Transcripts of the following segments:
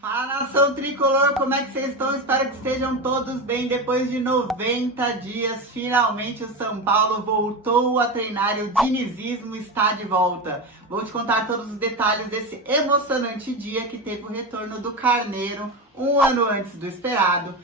Fala, nação tricolor, como é que vocês estão? Espero que estejam todos bem. Depois de 90 dias, finalmente o São Paulo voltou a treinar e o dinizismo está de volta. Vou te contar todos os detalhes desse emocionante dia que teve o retorno do Carneiro, um ano antes do esperado,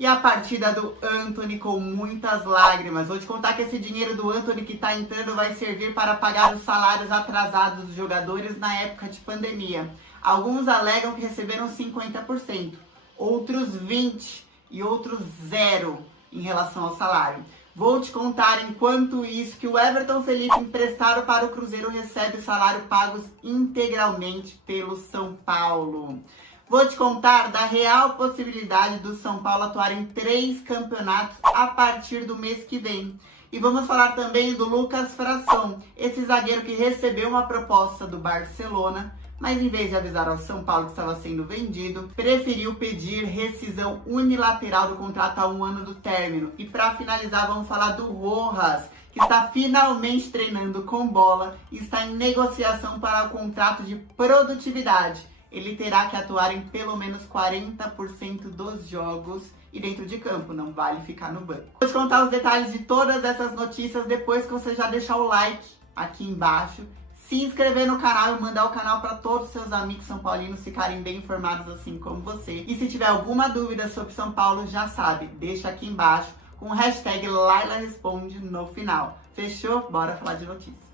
e a partida do Antony com muitas lágrimas. Vou te contar que esse dinheiro do Antony que está entrando vai servir para pagar os salários atrasados dos jogadores na época de pandemia. Alguns alegam que receberam 50%, outros 20% e outros 0% em relação ao salário. Vou te contar, enquanto isso, que o Everton Felipe, emprestado para o Cruzeiro, recebe salário pagos integralmente pelo São Paulo. Vou te contar da real possibilidade do São Paulo atuar em 3 campeonatos a partir do mês que vem. E vamos falar também do Lucas Fração, esse zagueiro que recebeu uma proposta do Barcelona, mas em vez de avisar ao São Paulo que estava sendo vendido, preferiu pedir rescisão unilateral do contrato a 1 ano do término. E para finalizar, vamos falar do Rojas, que está finalmente treinando com bola e está em negociação para o contrato de produtividade. Ele terá que atuar em pelo menos 40% dos jogos e dentro de campo, não vale ficar no banco. Vou te contar os detalhes de todas essas notícias depois que você já deixar o like aqui embaixo, se inscrever no canal e mandar o canal para todos os seus amigos são paulinos ficarem bem informados assim como você. E se tiver alguma dúvida sobre São Paulo, já sabe, deixa aqui embaixo com o hashtag Laila Responde no final. Fechou? Bora falar de notícias.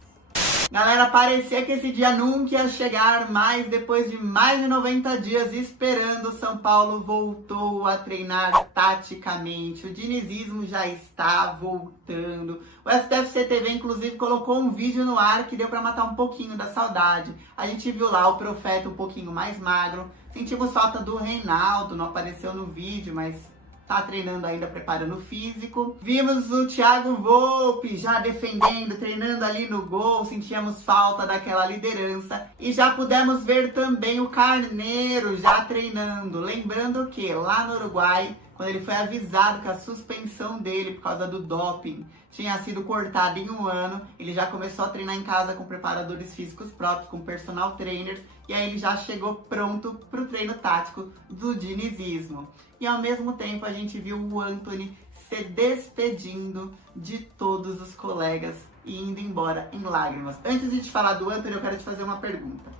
Galera, parecia que esse dia nunca ia chegar, mas depois de mais de 90 dias esperando, o São Paulo voltou a treinar taticamente. O dinizismo já está voltando. O SPFC TV, inclusive, colocou um vídeo no ar que deu para matar um pouquinho da saudade. A gente viu lá o Profeta um pouquinho mais magro. Sentimos falta do Reinaldo, não apareceu no vídeo, mas tá treinando ainda, preparando o físico. Vimos o Thiago Volpi já defendendo, treinando ali no gol. Sentíamos falta daquela liderança. E já pudemos ver também o Carneiro já treinando. Lembrando que lá no Uruguai, quando ele foi avisado que a suspensão dele por causa do doping tinha sido cortada em 1 ano, ele já começou a treinar em casa com preparadores físicos próprios, com personal trainers, e aí ele já chegou pronto para o treino tático do dinizismo. E ao mesmo tempo a gente viu o Antony se despedindo de todos os colegas e indo embora em lágrimas. Antes de te falar do Antony, eu quero te fazer uma pergunta.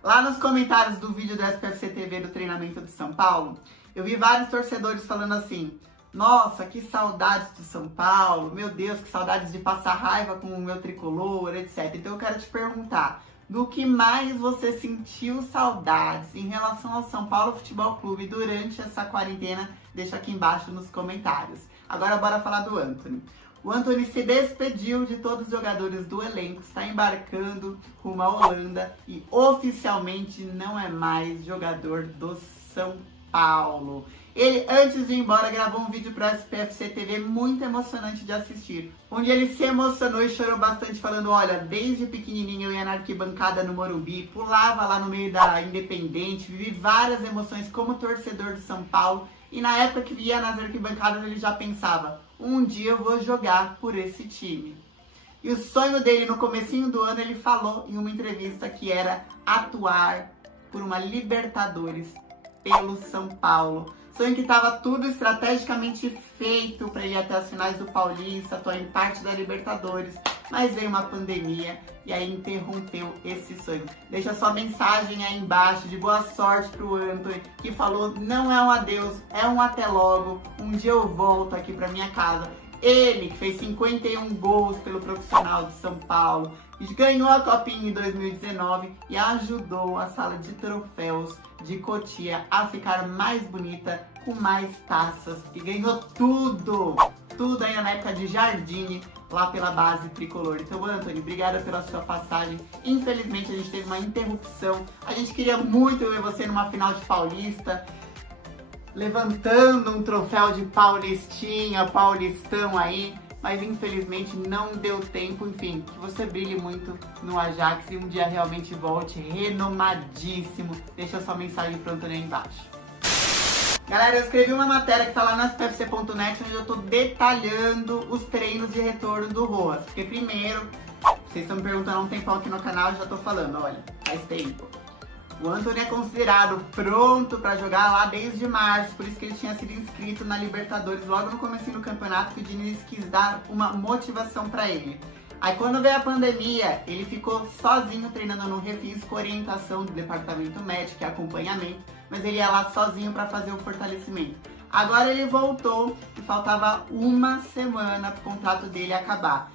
Lá nos comentários do vídeo do SPFC TV do treinamento de São Paulo, eu vi vários torcedores falando assim: nossa, que saudades do São Paulo, meu Deus, que saudades de passar raiva com o meu tricolor, etc. Então eu quero te perguntar, do que mais você sentiu saudades em relação ao São Paulo Futebol Clube durante essa quarentena? Deixa aqui embaixo nos comentários. Agora bora falar do Antony. O Antony se despediu de todos os jogadores do elenco, está embarcando rumo à Holanda e oficialmente não é mais jogador do São Paulo. Ele, antes de ir embora, gravou um vídeo para a SPFC TV muito emocionante de assistir, onde ele se emocionou e chorou bastante, falando: olha, desde pequenininho eu ia na arquibancada no Morumbi, pulava lá no meio da Independente, vivi várias emoções como torcedor de São Paulo, e na época que via nas arquibancadas ele já pensava: um dia eu vou jogar por esse time. E o sonho dele no comecinho do ano, ele falou em uma entrevista que era atuar por uma Libertadores pelo São Paulo. Sonho que estava tudo estrategicamente feito para ir até as finais do Paulista, atuar em parte da Libertadores, mas veio uma pandemia e aí interrompeu esse sonho. Deixa sua mensagem aí embaixo de boa sorte pro Antony, que falou: não é um adeus, é um até logo, um dia eu volto aqui para minha casa. Ele, que fez 51 gols pelo profissional de São Paulo, ganhou a Copinha em 2019 e ajudou a sala de troféus de Cotia a ficar mais bonita, com mais taças, e ganhou tudo ainda na época de Jardine, lá pela base tricolor. Então, Antony, obrigada pela sua passagem. Infelizmente a gente teve uma interrupção, a gente queria muito ver você numa final de Paulista, levantando um troféu de Paulistinha, Paulistão aí, mas infelizmente não deu tempo. Enfim, que você brilhe muito no Ajax e um dia realmente volte renomadíssimo. Deixa sua mensagem pro Antony aí embaixo. Galera, eu escrevi uma matéria que tá lá na spfc.net, onde eu tô detalhando os treinos de retorno do Rojas. Porque primeiro, vocês estão me perguntando há um tempão aqui no canal, eu já tô falando, olha, faz tempo. O Antony é considerado pronto para jogar lá desde março, por isso que ele tinha sido inscrito na Libertadores logo no comecinho do campeonato, que o Diniz quis dar uma motivação para ele. Aí quando veio a pandemia, ele ficou sozinho treinando no Refis com orientação do departamento médico e acompanhamento, mas ele ia lá sozinho para fazer o fortalecimento. Agora ele voltou e faltava uma semana para o contrato dele acabar.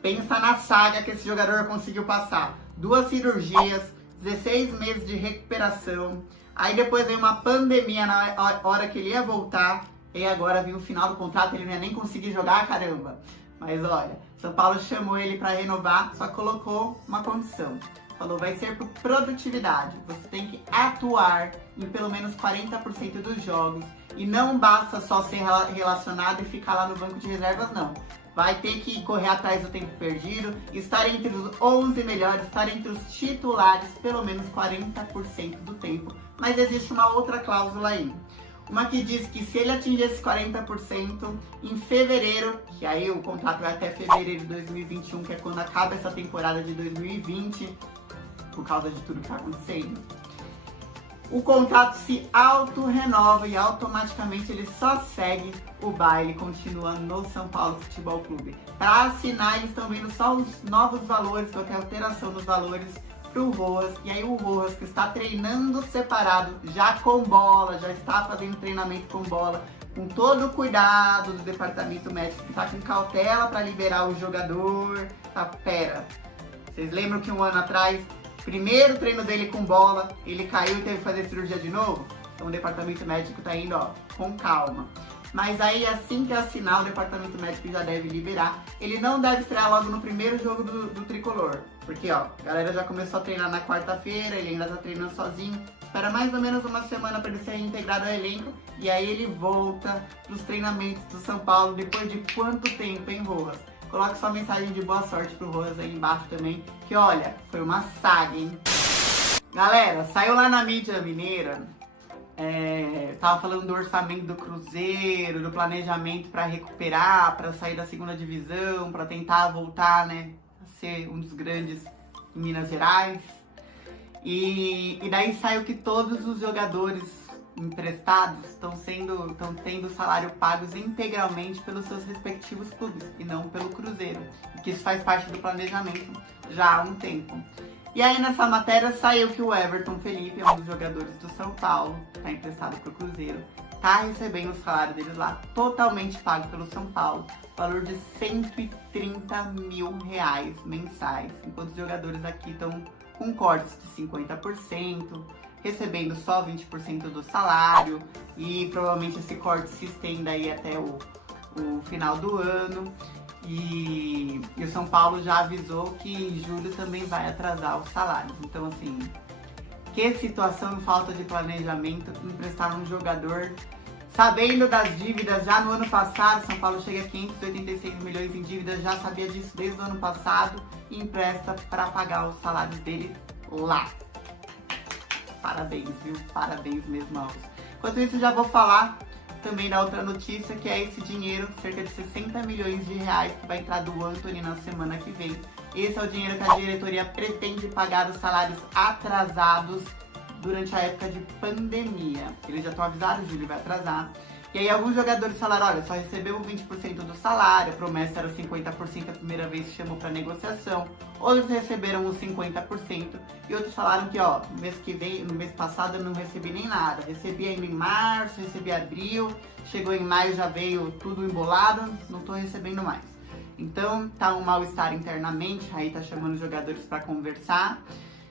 Pensa na saga que esse jogador conseguiu passar. 2 cirurgias, 16 meses de recuperação. Aí depois veio uma pandemia na hora que ele ia voltar. E agora veio o final do contrato, ele não ia nem conseguir jogar, caramba. Mas olha, São Paulo chamou ele para renovar, só colocou uma condição. Falou, vai ser por produtividade. Você tem que atuar em pelo menos 40% dos jogos. E não basta só ser relacionado e ficar lá no banco de reservas, não. Vai ter que correr atrás do tempo perdido, estar entre os 11 melhores, estar entre os titulares pelo menos 40% do tempo. Mas existe uma outra cláusula aí. Uma que diz que se ele atingir esses 40% em fevereiro, que aí o contrato vai até fevereiro de 2021, que é quando acaba essa temporada de 2020, por causa de tudo que está acontecendo, o contrato se auto-renova e automaticamente ele só segue o baile, continuando no São Paulo Futebol Clube. Para assinar, eles estão vendo só os novos valores, vai ter alteração nos valores para o Rojas. E aí o Rojas, que está treinando separado, já com bola, já está fazendo treinamento com bola, com todo o cuidado do departamento médico, que está com cautela para liberar o jogador. Tá, pera, vocês lembram que um ano atrás, primeiro treino dele com bola, ele caiu e teve que fazer cirurgia de novo? Então o departamento médico tá indo, ó, com calma. Mas aí assim que assinar, o departamento médico já deve liberar. Ele não deve estrear logo no primeiro jogo do Tricolor. Porque, ó, a galera já começou a treinar na quarta-feira, ele ainda tá treinando sozinho. Espera mais ou menos uma semana para ele ser reintegrado ao elenco. E aí ele volta pros treinamentos do São Paulo depois de quanto tempo, hein, Rojas? Coloque sua mensagem de boa sorte pro Rojas aí embaixo também, que olha, foi uma saga, hein? Galera, saiu lá na mídia mineira, tava falando do orçamento do Cruzeiro, do planejamento para recuperar, para sair da segunda divisão, para tentar voltar, né, a ser um dos grandes em Minas Gerais. E daí saiu que todos os jogadores emprestados estão tendo salário pagos integralmente pelos seus respectivos clubes e não pelo Cruzeiro, que isso faz parte do planejamento já há um tempo. E aí nessa matéria saiu que o Everton Felipe é um dos jogadores do São Paulo, está emprestado para o Cruzeiro, está recebendo o salário dele lá totalmente pago pelo São Paulo, valor de R$130 mil mensais, enquanto os jogadores aqui estão com cortes de 50%, recebendo só 20% do salário, e provavelmente esse corte se estenda aí até o final do ano. E o São Paulo já avisou que em julho também vai atrasar os salários. Então, assim, que situação e falta de planejamento emprestar um jogador sabendo das dívidas já no ano passado. São Paulo chega a 586 milhões em dívidas, já sabia disso desde o ano passado e empresta para pagar os salários dele lá. Parabéns, viu? Parabéns mesmo, Alves. Enquanto isso, já vou falar também da outra notícia, que é esse dinheiro, cerca de 60 milhões de reais, que vai entrar do Antony na semana que vem. Esse é o dinheiro que a diretoria pretende pagar os salários atrasados durante a época de pandemia. Eles já estão avisados, Júlio vai atrasar. E aí alguns jogadores falaram, olha, só recebemos 20% do salário, a promessa era 50% a primeira vez que chamou para negociação. Outros receberam os 50% e outros falaram que, ó, no mês que vem, no mês passado eu não recebi nem nada. Recebi ainda em março, recebi em abril, chegou em maio, já veio tudo embolado, não tô recebendo mais. Então tá um mal-estar internamente, aí tá chamando os jogadores para conversar.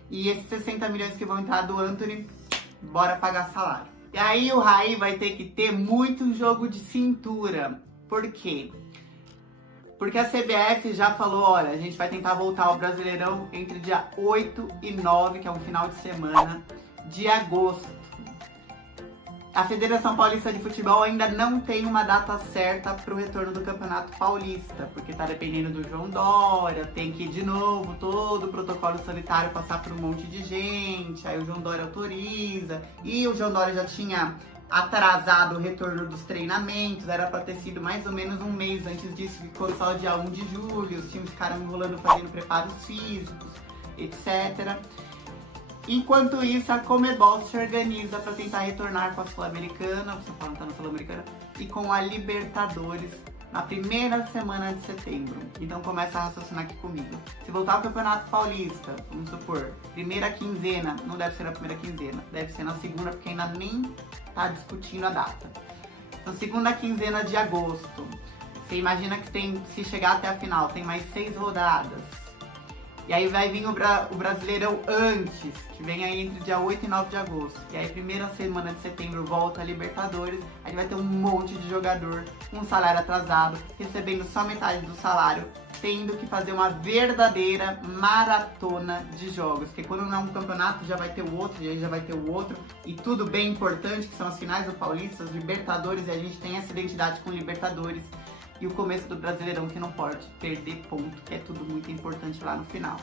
E esses 60 milhões que vão entrar do Antony, bora pagar salário. E aí o Raí vai ter que ter muito jogo de cintura. Por quê? Porque a CBF já falou, olha, a gente vai tentar voltar ao Brasileirão entre dia 8 e 9, que é um final de semana, de agosto. A Federação Paulista de Futebol ainda não tem uma data certa para o retorno do Campeonato Paulista, porque está dependendo do João Dória, tem que ir de novo todo o protocolo sanitário passar por um monte de gente, aí o João Dória autoriza, e o João Dória já tinha atrasado o retorno dos treinamentos, era para ter sido mais ou menos um mês antes disso, ficou só dia 1 de julho, os times ficaram enrolando fazendo preparos físicos, etc. Enquanto isso, a Conmebol se organiza para tentar retornar com a Sul-Americana, o São Paulo tá na Sul-Americana, e com a Libertadores na primeira semana de setembro. Então começa a raciocinar aqui comigo. Se voltar ao Campeonato Paulista, vamos supor, primeira quinzena, não deve ser na primeira quinzena, deve ser na segunda, porque ainda nem tá discutindo a data. Então, segunda quinzena de agosto. Você imagina que se chegar até a final, tem mais 6 rodadas. E aí vai vir o Brasileirão antes, que vem aí entre dia 8 e 9 de agosto. E aí primeira semana de setembro volta a Libertadores, aí vai ter um monte de jogador com salário atrasado, recebendo só metade do salário, tendo que fazer uma verdadeira maratona de jogos. Porque quando não é um campeonato, já vai ter o outro, e aí já vai ter o outro. E tudo bem importante, que são as finais do Paulista, as Libertadores, e a gente tem essa identidade com Libertadores. E o começo do Brasileirão, que não pode perder ponto, que é tudo muito importante lá no final.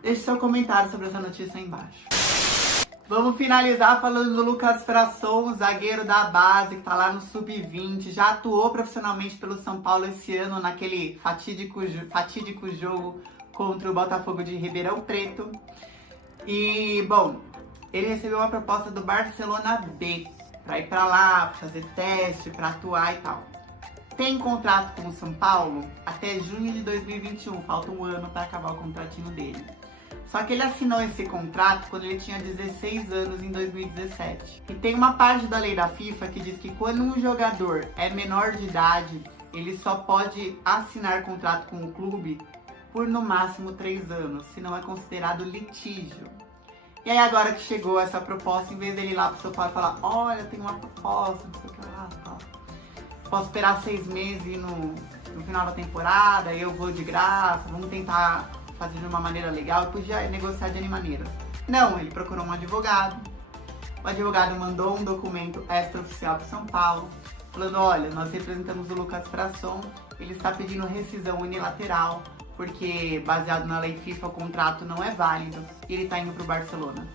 Deixe seu comentário sobre essa notícia aí embaixo. Vamos finalizar falando do Lucas Frasson, zagueiro da base, que tá lá no Sub-20. Já atuou profissionalmente pelo São Paulo esse ano, naquele fatídico jogo contra o Botafogo de Ribeirão Preto. E, bom, ele recebeu uma proposta do Barcelona B, pra ir pra lá, pra fazer teste, pra atuar e tal. Tem contrato com o São Paulo até junho de 2021, falta um ano para acabar o contratinho dele. Só que ele assinou esse contrato quando ele tinha 16 anos, em 2017. E tem uma parte da lei da FIFA que diz que quando um jogador é menor de idade, ele só pode assinar contrato com o clube por no máximo 3 anos, senão é considerado litígio. E aí agora que chegou essa proposta, em vez dele ir lá pro São Paulo e falar, olha, tem uma proposta, não sei o que lá, tal. Posso esperar 6 meses no final da temporada, eu vou de graça, vamos tentar fazer de uma maneira legal, e podia negociar de N maneiras. Não, ele procurou um advogado, o advogado mandou um documento extraoficial para São Paulo, falando, olha, nós representamos o Lucas Frasson, ele está pedindo rescisão unilateral, porque baseado na lei FIFA o contrato não é válido, e ele está indo para o Barcelona.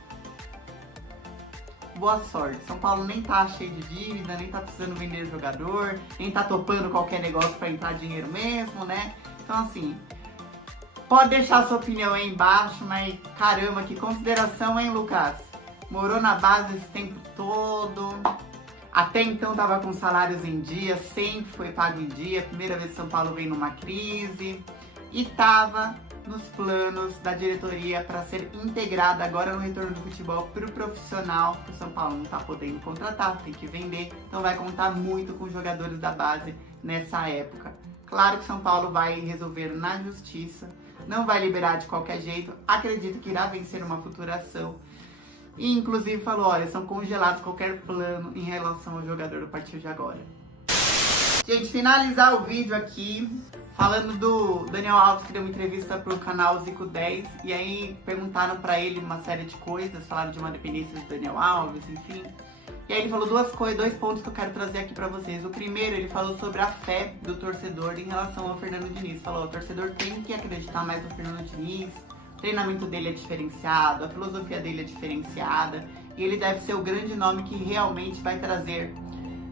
Boa sorte. São Paulo nem tá cheio de dívida, nem tá precisando vender jogador, nem tá topando qualquer negócio pra entrar dinheiro mesmo, né? Então, assim, pode deixar sua opinião aí embaixo, mas caramba, que consideração, hein, Lucas? Morou na base esse tempo todo, até então tava com salários em dia, sempre foi pago em dia, primeira vez que São Paulo veio numa crise, e tava nos planos da diretoria para ser integrada agora no retorno do futebol para o profissional, que o São Paulo não está podendo contratar, tem que vender, então vai contar muito com os jogadores da base nessa época. Claro que o São Paulo vai resolver na justiça, não vai liberar de qualquer jeito, acredito que irá vencer uma futura ação. E inclusive falou, olha, são congelados qualquer plano em relação ao jogador a partir de agora. Gente, finalizar o vídeo aqui falando do Daniel Alves, que deu uma entrevista pro canal Zico 10, e aí perguntaram pra ele uma série de coisas, falaram de uma dependência do Daniel Alves, enfim. E aí ele falou dois pontos que eu quero trazer aqui pra vocês. O primeiro, ele falou sobre a fé do torcedor em relação ao Fernando Diniz. Falou, o torcedor tem que acreditar mais no Fernando Diniz, o treinamento dele é diferenciado, a filosofia dele é diferenciada, e ele deve ser o grande nome que realmente vai trazer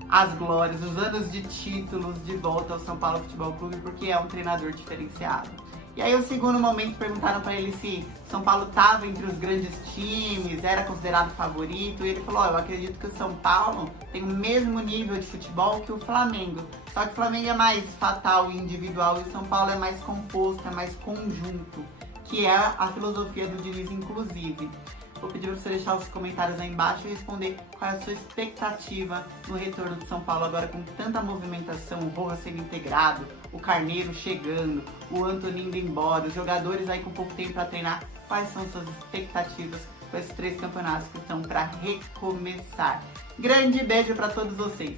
as glórias, os anos de títulos de volta ao São Paulo Futebol Clube, porque é um treinador diferenciado. E aí o segundo momento perguntaram para ele se São Paulo estava entre os grandes times, era considerado favorito, e ele falou, eu acredito que o São Paulo tem o mesmo nível de futebol que o Flamengo, só que o Flamengo é mais fatal e individual, e o São Paulo é mais composto, é mais conjunto, que é a filosofia do Diniz, inclusive. Vou pedir para você deixar os comentários aí embaixo e responder qual é a sua expectativa no retorno de São Paulo agora com tanta movimentação, o Rojas sendo integrado, o Carneiro chegando, o Antony indo embora, os jogadores aí com pouco tempo para treinar. Quais são suas expectativas com esses 3 campeonatos que estão para recomeçar? Grande beijo para todos vocês!